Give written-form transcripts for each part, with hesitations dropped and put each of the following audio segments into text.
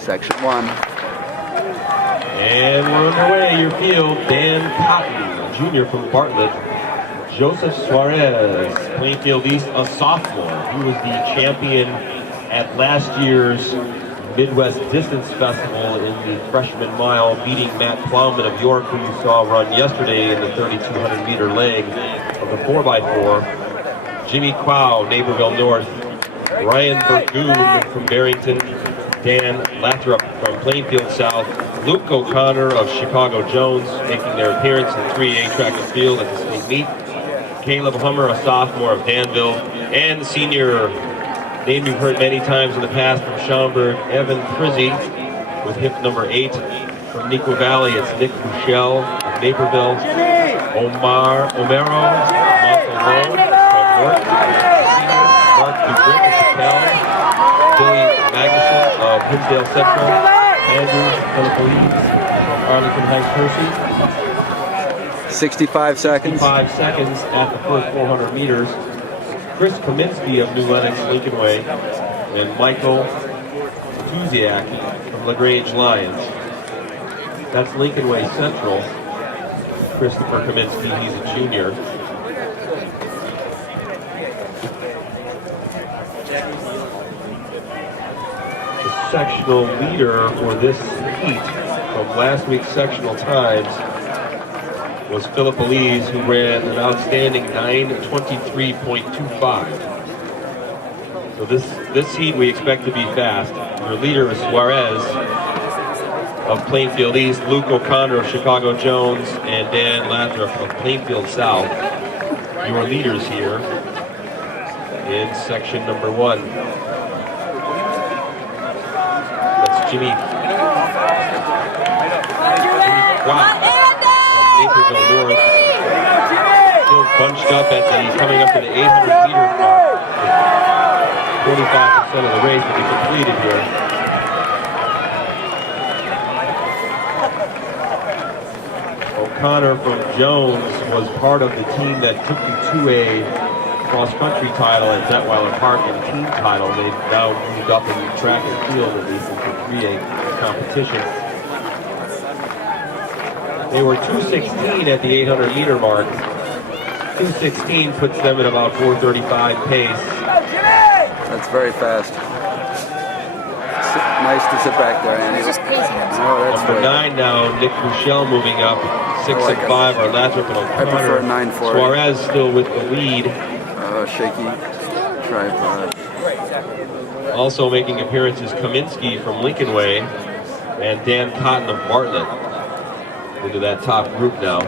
Section 1. And we're underway. Your field, Dan Cotton, junior from Bartlett. Joseph Suarez, Plainfield East, a sophomore. He was the champion at last year's Midwest Distance Festival in the freshman mile, beating Matt Plowman of York, who you saw run yesterday in the 3,200 meter leg of the 4x4. Jimmy Quao, Naperville North. Ryan Burgoon from Barrington. Dan Lathrop from Plainfield South. Luke O'Connor of Chicago Jones making their appearance in 3A track and field at the state meet. Caleb Hummer, a sophomore of Danville, and the senior, name you've heard many times in the past from Schaumburg, Evan Prizy, with hip number 8. From Nequa Valley, it's Nick Buchel of Naperville. Omero Montalvo from Morton. Senior, Mark Dubrick of DeKalb. Billy Magnuson of Hinsdale Central. Andrew Philipose from Arlington Heights Hersey. 65 seconds. 65 seconds at the first 400 meters. Chris Kaminsky of New Lenox, Lincoln Way, and Michael Tuziak from LaGrange Lions. That's Lincoln Way Central. Christopher Kaminsky, he's a junior. The sectional leader for this heat from last week's sectional times was Philipose, who ran an outstanding 9:23.25. So this heat we expect to be fast. Your leader is Suarez of Plainfield East, Luke O'Connor of Chicago Jones, and Dan Lathrop of Plainfield South. Your leaders here in section number 1. That's Jimmy. Wow. Naperville North, still bunched up at the, coming up to the 800 meter mark. 45% of the race will be completed here. O'Connor from Jones was part of the team that took the 2A cross-country title at Detweiler Park and team title. They've now moved up in track and field, at least into 3A competition. They were 2:16 at the 800 meter mark. 2:16 puts them at about 4:35 pace. That's very fast. Nice to sit back there, Andy. Number 9 now, Nick Buchel moving up. 6 and 5 are Lathrop and O'Connor. I prefer 940. Suarez still with the lead. Shaky tripod. Also making appearances, Kaminsky from Lincoln Way and Dan Cotton of Bartlett into that top group now.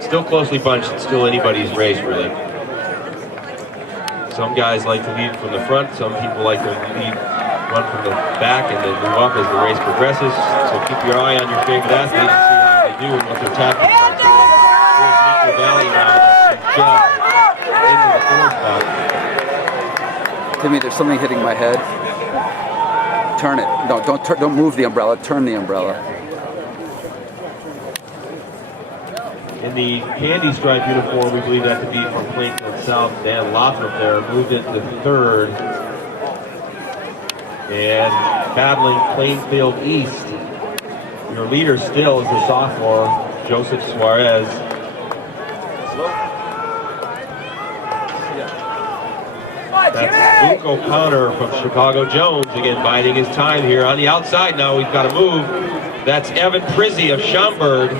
Still closely bunched, it's still anybody's race really. Some guys like to lead from the front, some people like to run from the back and then move up as the race progresses. So keep your eye on your favorite athlete and see how they do and what their tactics are. Here's Nequa Valley now, into the 4th spot. Timmy, there's something hitting my head. Turn it. No, don't move the umbrella. Turn the umbrella. In the candy stripe uniform, we believe that to be from Plainfield South. Dan Lathrop there moved into 3rd. And battling Plainfield East. Your leader still is the sophomore, Joseph Suarez. That's Luke O'Connor from Chicago Jones, again biding his time here. On the outside now, we've got to move. That's Evan Prizy of Schaumburg,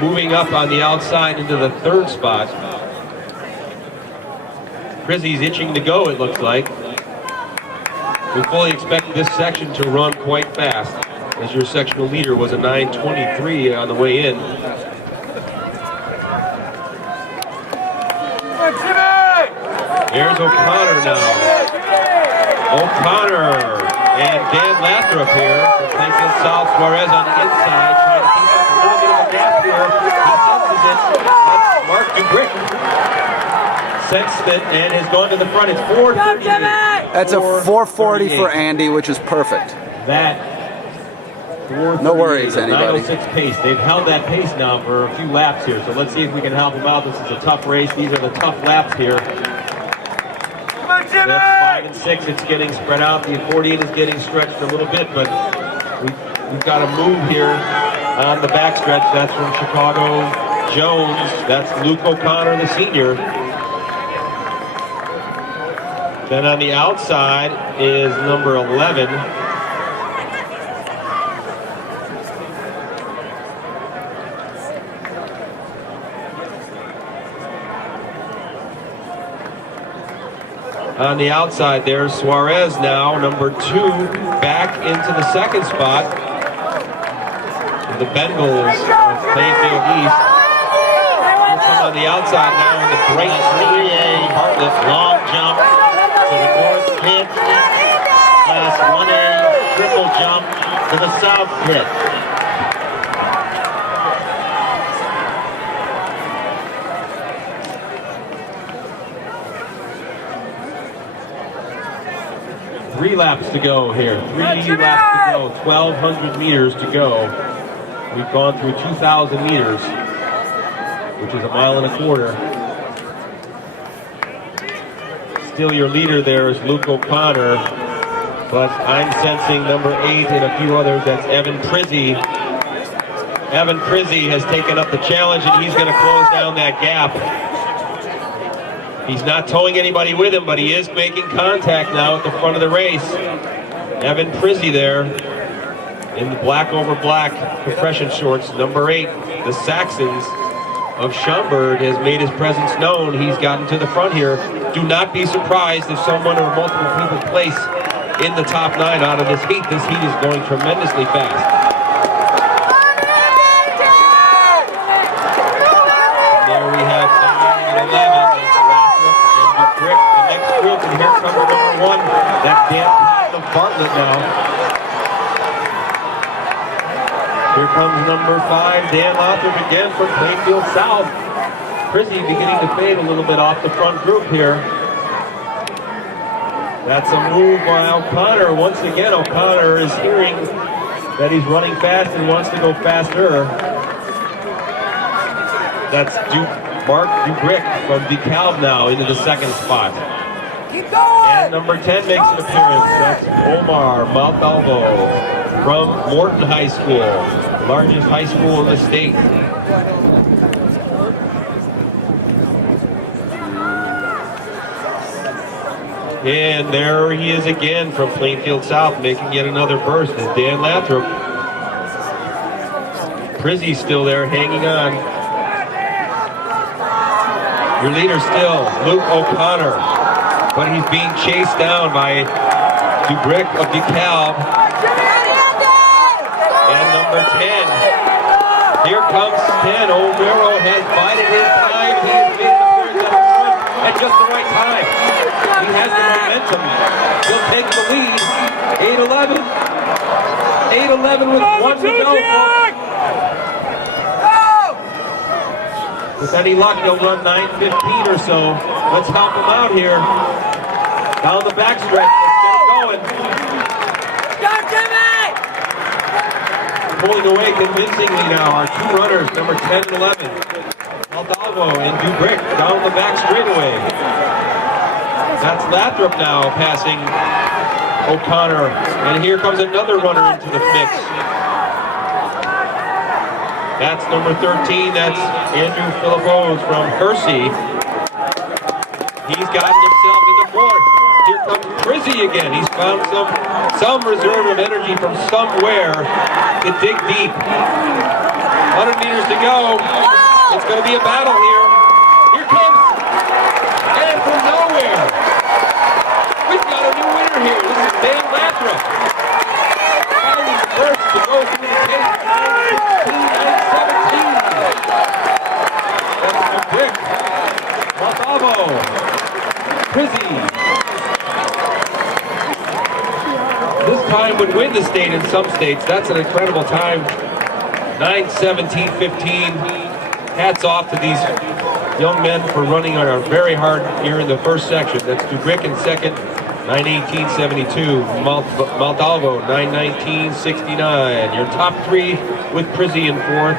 moving up on the outside into the 3rd spot. Prizy's itching to go, it looks like. We fully expect this section to run quite fast, as your sectional leader was a 9:23 on the way in. There's O'Connor now. O'Connor and Dan Lathrop here from Plainfield South. Suarez on the inside, trying to keep up a little bit of a gap here. He senses it. That's Mark Dubrick. Sensed it and has gone to the front. It's 4:38. That's a 4:40 for Andy, which is perfect. That. No worries, anybody. 9:06 pace. They've held that pace now for a few laps here, so let's see if we can help them out. This is a tough race. These are the tough laps here. That's 5 and 6. It's getting spread out. The accordion is getting stretched a little bit, but We've got a move here on the backstretch. That's from Chicago Jones. That's Luke O'Connor, the senior. Then on the outside is number 11. On the outside there's Suarez now, number 2, back into the second spot. The Bengals of Plainfield East. On the outside now in the great 3A Bartlett long jump to the north pit. Class 1A triple jump to the south pit. Three laps to go here. 3 laps to go. 1,200 meters to go. We've gone through 2,000 meters, which is a mile and a quarter. Still your leader there is Luke O'Connor, but I'm sensing number 8 and a few others. That's Evan Prizy. Evan Prizy has taken up the challenge and he's going to close down that gap. He's not towing anybody with him, but he is making contact now at the front of the race. Evan Prizy there in the black over black compression shorts, number 8. The Saxons of Schaumburg has made his presence known. He's gotten to the front here. Do not be surprised if someone or multiple people place in the top 9 out of this heat. This heat is going tremendously fast. And there we have 11. It's Lathrop and Dubrick, the next group. And here comes number 1. That's Dan of Bartlett now. Here comes number 5, Dan Lathrop again from Plainfield South. Prizy beginning to fade a little bit off the front group here. That's a move by O'Connor. Once again, O'Connor is hearing that he's running fast and wants to go faster. That's Mark Dubrick from DeKalb now into the second spot. Keep going! And number 10 makes an appearance. That's Omar Montalvo from Morton High School, the largest high school in the state. And there he is again from Plainfield South, making yet another burst is Dan Lathrop. Prizy still there, hanging on. Your leader still, Luke O'Connor, but he's being chased down by Dubrick of DeKalb. And number 10. Here comes 10. O'Mero has bided his time. He has made an appearance at the front at just the right time. He has the momentum. He'll take the lead. 8-11. 8-11 with 1 to go. With any luck, he'll run 9:15 or so. Let's help him out here. Down the backstretch. Let's get it going. Pulling away convincingly now are 2 runners, number 10 and 11. Montalvo and Dubrick down the back straightaway. That's Lathrop now passing O'Connor. And here comes another runner into the mix. That's number 13. That's Andrew Philipose from Hersey. He's gotten himself in the fourth. Here comes Prizy again. He's found some reserve of energy from somewhere to dig deep. 100 meters to go. It's going to be a battle here. Here comes, and from nowhere, we've got a new winner here. This is Dan Lathrop. Finally first to go through the tape. 9:17. That's Dubrick. Montalvo. Prizy. This time would win the state in some states. That's an incredible time. 9:17.15. Hats off to these young men for running very hard here in the first section. That's Dubrick in second, 9:18.72. Montalvo, 9:19.69. Your top 3 with Prizy in fourth.